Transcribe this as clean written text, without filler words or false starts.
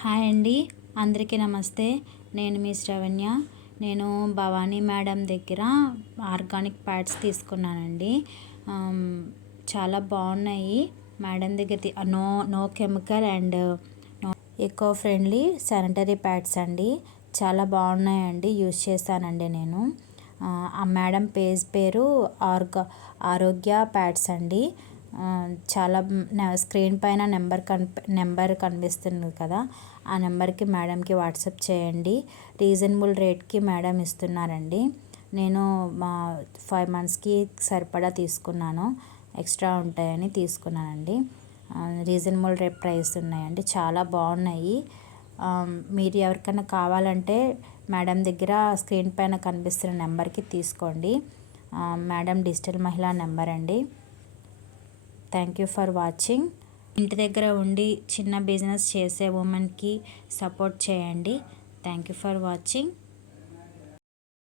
Hi అండి, అందరికీ నమస్తే. నేను మీ శ్రవణ్య. నేను భవానీ మేడం దగ్గర ఆర్గానిక్ ప్యాడ్స్ తీసుకున్నానండి. చాలా బాగున్నాయి. మేడం దగ్గర no chemical and eco friendly sanitary pads అండి. చాలా బాగున్నాయండి. యూజ్ చేశానండి నేను. ఆ మేడం పేరు ఆరోగ్య ప్యాడ్స్ అండి. చాలా స్క్రీన్ పైన నెంబర్ కనిపిస్తుంది కదా, ఆ నెంబర్కి మేడంకి వాట్సాప్ చేయండి. రీజనబుల్ రేట్కి మేడం ఇస్తున్నారండి. నేను మా 5 మంత్స్కి సరిపడా తీసుకున్నాను. ఎక్స్ట్రా ఉంటాయని తీసుకున్నానండి. రీజనబుల్ రేట్ ప్రైస్ ఉన్నాయండి. చాలా బాగున్నాయి. మీరు ఎవరికైనా కావాలంటే మేడం దగ్గర స్క్రీన్ పైన కనిపిస్తున్న నెంబర్కి తీసుకోండి. మేడం డిజిటల్ మహిళా నెంబర్ అండి. Thank you for watching. ఇంటి దగ్గర ఉండి చిన్న బిజినెస్ చేసే ఉమెన్కి సపోర్ట్ చేయండి. Thank you for watching.